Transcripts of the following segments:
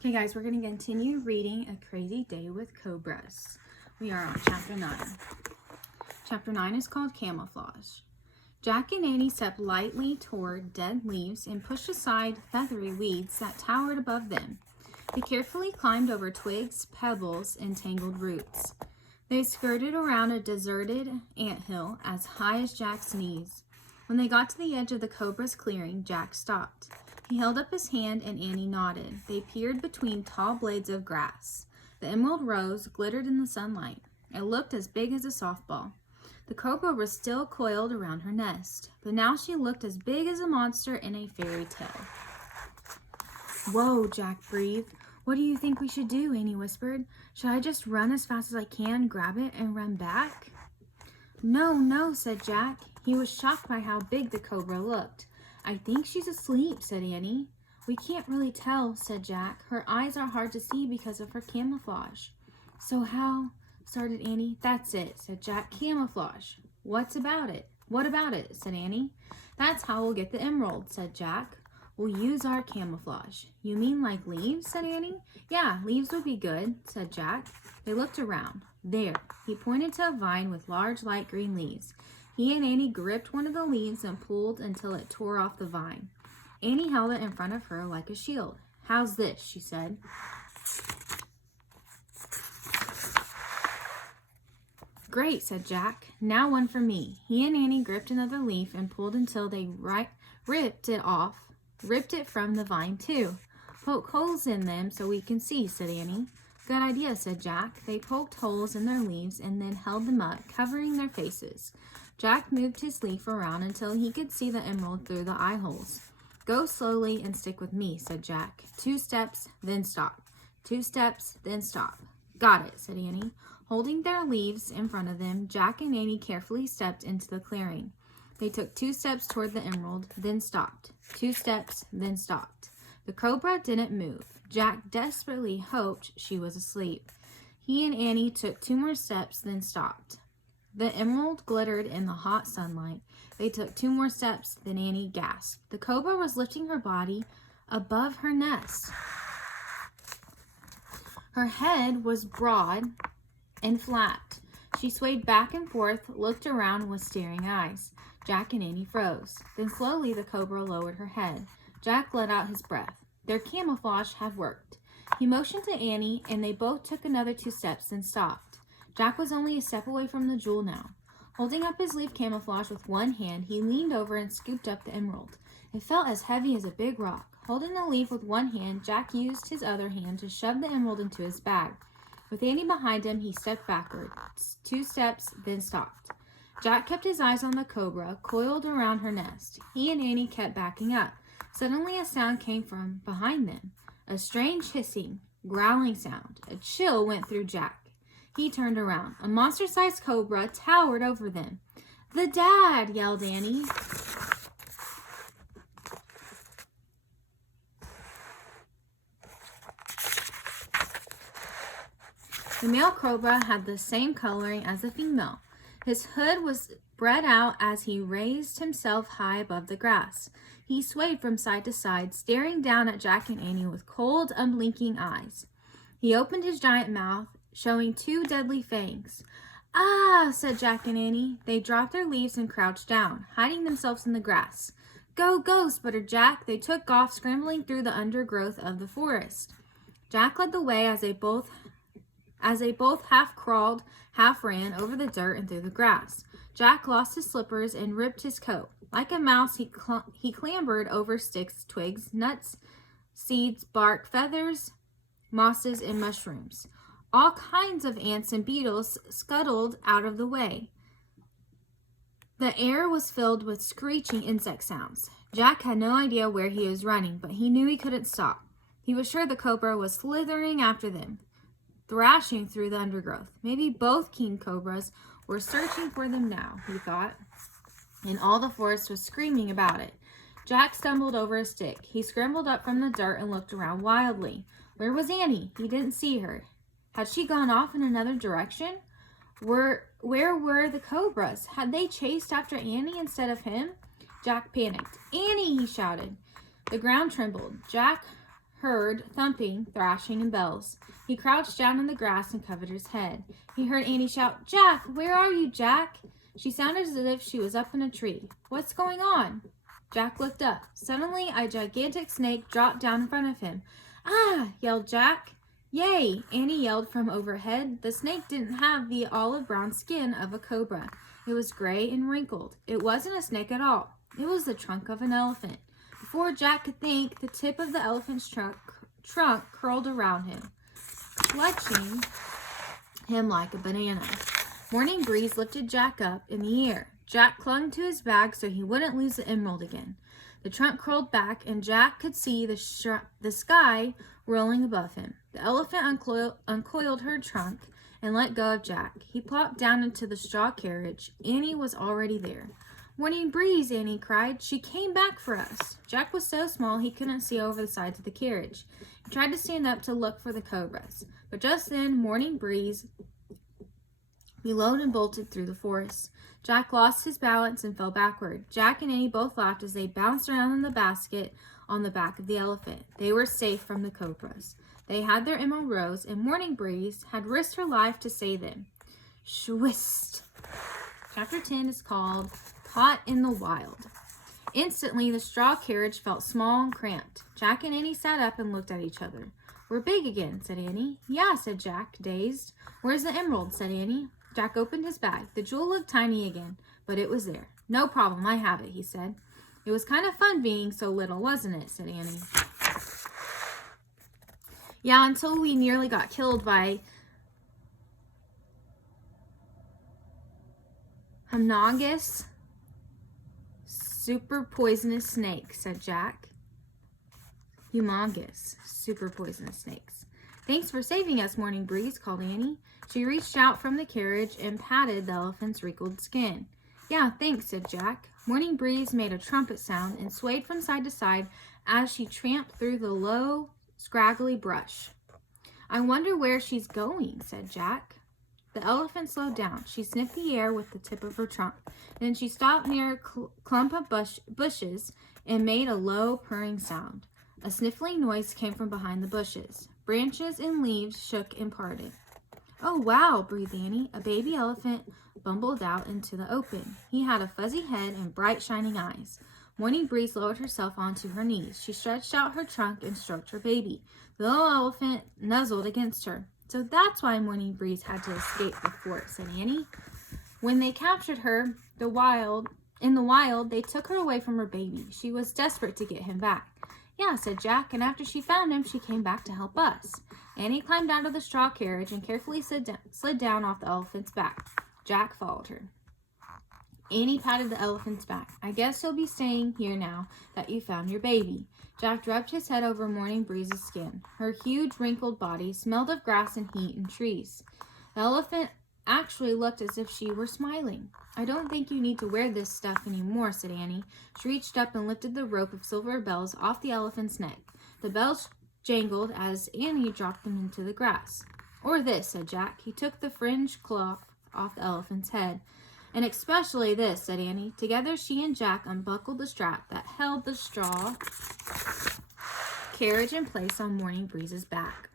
Okay, guys, we're going to continue reading A Crazy Day with Cobras. We are on Chapter 9. Chapter 9 is called Camouflage. Jack and Annie stepped lightly toward dead leaves and pushed aside feathery weeds that towered above them. They carefully climbed over twigs, pebbles, and tangled roots. They skirted around a deserted anthill as high as Jack's knees. When they got to the edge of the cobra's clearing, Jack stopped. He held up his hand and Annie nodded. They peered between tall blades of grass. The emerald rose glittered in the sunlight. It looked as big as a softball. The cobra was still coiled around her nest, but now she looked as big as a monster in a fairy tale. "Whoa," Jack breathed. "What do you think we should do?" Annie whispered. "Should I just run as fast as I can, grab it, and run back?" No, said Jack. He was shocked by how big the cobra looked. "I think she's asleep," said Annie. "We can't really tell," said Jack. "Her eyes are hard to see because of her camouflage." "So how?" started Annie. "That's it," said Jack. "Camouflage." What about it?" said Annie. "That's how we'll get the emerald," said Jack. "We'll use our camouflage." "You mean like leaves?" said Annie. "Yeah, leaves would be good," said Jack. They looked around. There, he pointed to a vine with large light green leaves. He and Annie gripped one of the leaves and pulled until it tore off the vine. Annie held it in front of her like a shield. "How's this?" she said. "Great," said Jack. "Now one for me." He and Annie gripped another leaf and pulled until they ripped it from the vine too. "Poke holes in them so we can see," said Annie. "Good idea," said Jack. They poked holes in their leaves and then held them up, covering their faces. Jack moved his leaf around until he could see the emerald through the eye holes. "Go slowly and stick with me," said Jack. 2 steps, then stop. 2 steps, then stop. "Got it," said Annie. Holding their leaves in front of them, Jack and Annie carefully stepped into the clearing. They took 2 steps toward the emerald, then stopped. 2 steps, then stopped. The cobra didn't move. Jack desperately hoped she was asleep. He and Annie took 2 more steps, then stopped. The emerald glittered in the hot sunlight. They took 2 more steps, then Annie gasped. The cobra was lifting her body above her nest. Her head was broad and flat. She swayed back and forth, looked around with staring eyes. Jack and Annie froze. Then slowly the cobra lowered her head. Jack let out his breath. Their camouflage had worked. He motioned to Annie, and they both took another 2 steps and stopped. Jack was only a step away from the jewel now. Holding up his leaf camouflage with one hand, he leaned over and scooped up the emerald. It felt as heavy as a big rock. Holding the leaf with one hand, Jack used his other hand to shove the emerald into his bag. With Annie behind him, he stepped backward. 2 steps, then stopped. Jack kept his eyes on the cobra, coiled around her nest. He and Annie kept backing up. Suddenly a sound came from behind them. A strange hissing, growling sound. A chill went through Jack. He turned around. A monster-sized cobra towered over them. "The dad!" yelled Annie. The male cobra had the same coloring as the female. His hood was spread out as he raised himself high above the grass. He swayed from side to side, staring down at Jack and Annie with cold, unblinking eyes. He opened his giant mouth, showing 2 deadly fangs. "Ah!" said Jack and Annie. They dropped their leaves and crouched down, hiding themselves in the grass. "Go, go!" sputtered Jack. They took off, scrambling through the undergrowth of the forest. Jack led the way as they both half crawled, half ran over the dirt and through the grass. Jack lost his slippers and ripped his coat. Like a mouse, he clambered over sticks, twigs, nuts, seeds, bark, feathers, mosses, and mushrooms. All kinds of ants and beetles scuttled out of the way. The air was filled with screeching insect sounds. Jack had no idea where he was running, but he knew he couldn't stop. He was sure the cobra was slithering after them, thrashing through the undergrowth. Maybe both king cobras were searching for them now, he thought, and all the forest was screaming about it. Jack stumbled over a stick. He scrambled up from the dirt and looked around wildly. Where was Annie? He didn't see her. Had she gone off in another direction? Where were the cobras? Had they chased after Annie instead of him? Jack panicked. "Annie!" he shouted. The ground trembled. Jack heard thumping, thrashing, and bells. He crouched down in the grass and covered his head. He heard Annie shout, "Jack, where are you, Jack?" She sounded as if she was up in a tree. "What's going on?" Jack looked up. Suddenly, a gigantic snake dropped down in front of him. "Ah!" yelled Jack. "Yay!" Annie yelled from overhead. The snake didn't have the olive-brown skin of a cobra. It was gray and wrinkled. It wasn't a snake at all. It was the trunk of an elephant. Before Jack could think, the tip of the elephant's trunk curled around him, clutching him like a banana. Morning Breeze lifted Jack up in the air. Jack clung to his bag so he wouldn't lose the emerald again. The trunk curled back, and Jack could see the sky rolling above him. The elephant uncoiled her trunk and let go of Jack. He plopped down into the straw carriage. Annie was already there. "Morning Breeze," Annie cried. "She came back for us." Jack was so small he couldn't see over the sides of the carriage. He tried to stand up to look for the cobras. But just then, Morning Breeze bellowed and bolted through the forest. Jack lost his balance and fell backward. Jack and Annie both laughed as they bounced around in the basket on the back of the elephant. They were safe from the cobras. They had their emerald rose, and Morning Breeze had risked her life to save them. Shwist! Chapter 10 is called Caught in the Wild. Instantly, the straw carriage felt small and cramped. Jack and Annie sat up and looked at each other. "We're big again," said Annie. "Yeah," said Jack, dazed. "Where's the emerald?" said Annie. Jack opened his bag. The jewel looked tiny again, but it was there. "No problem, I have it," he said. "It was kind of fun being so little, wasn't it?" said Annie. "Yeah, until we nearly got killed by humongous, super poisonous snakes," said Jack. "Humongous, super poisonous snakes." "Thanks for saving us, Morning Breeze," called Annie. She reached out from the carriage and patted the elephant's wrinkled skin. "Yeah, thanks," said Jack. Morning Breeze made a trumpet sound and swayed from side to side as she tramped through the low, scraggly brush. "I wonder where she's going," said Jack. The elephant slowed down. She sniffed the air with the tip of her trunk. Then she stopped near a clump of bushes and made a low, purring sound. A sniffling noise came from behind the bushes. Branches and leaves shook and parted. "Oh, wow," breathed Annie. A baby elephant bumbled out into the open. He had a fuzzy head and bright, shining eyes. Morning Breeze lowered herself onto her knees. She stretched out her trunk and stroked her baby. The little elephant nuzzled against her. "So that's why Morning Breeze had to escape the fort," said Annie. "When they captured her in the wild, they took her away from her baby. She was desperate to get him back." "Yeah," said Jack, "and after she found him, she came back to help us." Annie climbed out of the straw carriage and carefully slid down off the elephant's back. Jack followed her. Annie patted the elephant's back. "I guess you'll be staying here now that you found your baby." Jack rubbed his head over Morning Breeze's skin. Her huge, wrinkled body smelled of grass and heat and trees. The elephant actually looked as if she were smiling. "I don't think you need to wear this stuff anymore," said Annie. She reached up and lifted the rope of silver bells off the elephant's neck. The bells jangled as Annie dropped them into the grass. "Or this," said Jack. He took the fringed cloth off the elephant's head. "And especially this," said Annie. Together she and Jack unbuckled the strap that held the straw carriage in place on Morning Breeze's back.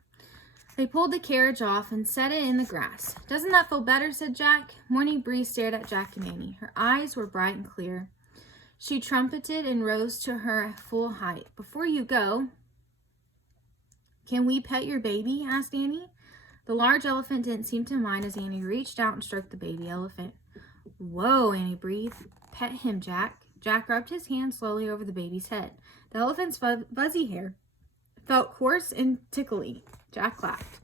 They pulled the carriage off and set it in the grass. "Doesn't that feel better?" said Jack. Morning Breeze stared at Jack and Annie. Her eyes were bright and clear. She trumpeted and rose to her full height. "Before you go, can we pet your baby?" asked Annie. The large elephant didn't seem to mind as Annie reached out and stroked the baby elephant. "Whoa," Annie breathed. "Pet him, Jack." Jack rubbed his hand slowly over the baby's head. The elephant's fuzzy hair felt coarse and tickly. Jack laughed.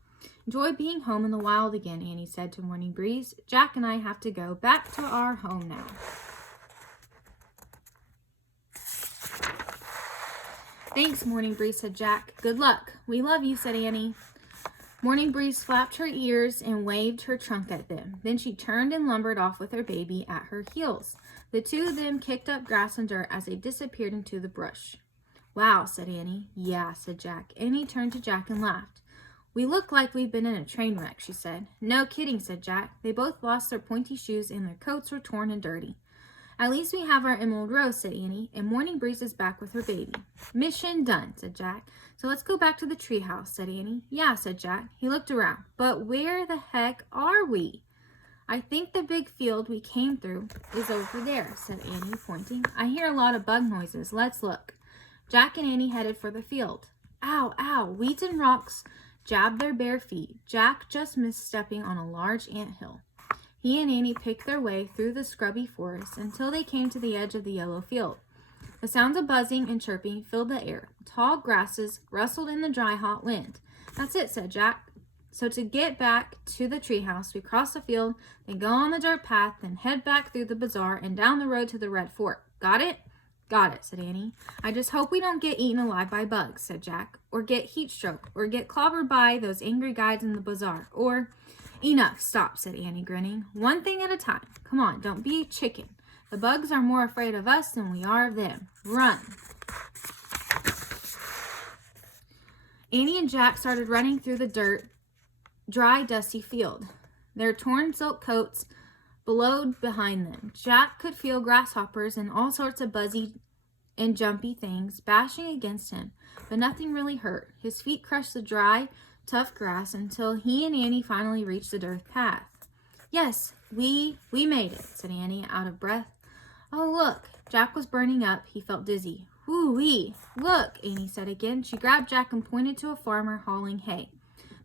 "Enjoy being home in the wild again," Annie said to Morning Breeze. "Jack and I have to go back to our home now." "Thanks, Morning Breeze," said Jack. "Good luck." "We love you," said Annie. Morning Breeze flapped her ears and waved her trunk at them. Then she turned and lumbered off with her baby at her heels. The two of them kicked up grass and dirt as they disappeared into the brush. "Wow," said Annie. "Yeah," said Jack. Annie turned to Jack and laughed. "We look like we've been in a train wreck," she said. "No kidding," said Jack. They both lost their pointy shoes and their coats were torn and dirty. At least we have our Emerald Rose, said Annie, and Morning Breeze is back with her baby. Mission done, said Jack. So let's go back to the treehouse, said Annie. Yeah, said Jack. He looked around. But where the heck are we? I think the big field we came through is over there, said Annie, pointing. I hear a lot of bug noises. Let's look. Jack and Annie headed for the field. Ow, ow, weeds and rocks jabbed their bare feet. Jack just missed stepping on a large anthill. He and Annie picked their way through the scrubby forest until they came to the edge of the yellow field. The sounds of buzzing and chirping filled the air. Tall grasses rustled in the dry, hot wind. That's it, said Jack. So to get back to the treehouse, we cross the field, then go on the dirt path, then head back through the bazaar and down the road to the Red Fort. Got it? Got it, said Annie. I just hope we don't get eaten alive by bugs, said Jack, or get heat stroke, or get clobbered by those angry guides in the bazaar, or... Enough, stop, said Annie, grinning. One thing at a time. Come on, don't be a chicken. The bugs are more afraid of us than we are of them. Run. Annie and Jack started running through the dry, dusty field. Their torn silk coats billowed behind them. Jack could feel grasshoppers and all sorts of buzzy and jumpy things bashing against him, but nothing really hurt. His feet crushed the dry, tough grass until he and Annie finally reached the dirt path. Yes, we made it, said Annie, out of breath. Oh, look. Jack was burning up. He felt dizzy. Woo-wee. Look, Annie said again. She grabbed Jack and pointed to a farmer hauling hay.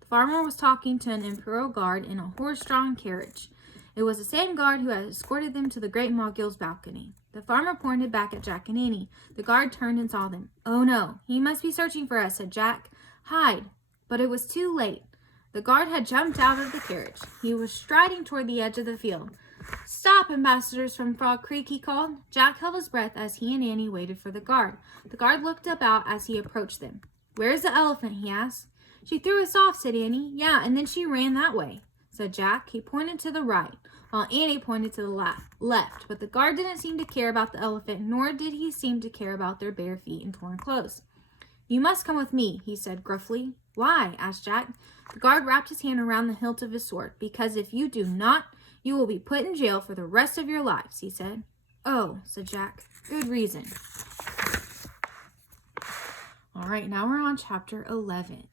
The farmer was talking to an imperial guard in a horse-drawn carriage. It was the same guard who had escorted them to the Great Mogul's balcony. The farmer pointed back at Jack and Annie. The guard turned and saw them. Oh, no. He must be searching for us, said Jack. Hide. But it was too late. The guard had jumped out of the carriage. He was striding toward the edge of the field. Stop, ambassadors from Frog Creek, he called. Jack held his breath as he and Annie waited for the guard. The guard looked about as he approached them. Where's the elephant, he asked. She threw us off, said Annie. Yeah, and then she ran that way, said Jack. He pointed to the right, while Annie pointed to the left. But the guard didn't seem to care about the elephant, nor did he seem to care about their bare feet and torn clothes. You must come with me, he said gruffly. Why? Asked Jack. The guard wrapped his hand around the hilt of his sword. Because if you do not, you will be put in jail for the rest of your lives, he said. Oh, said Jack. Good reason. All right, now we're on chapter 11.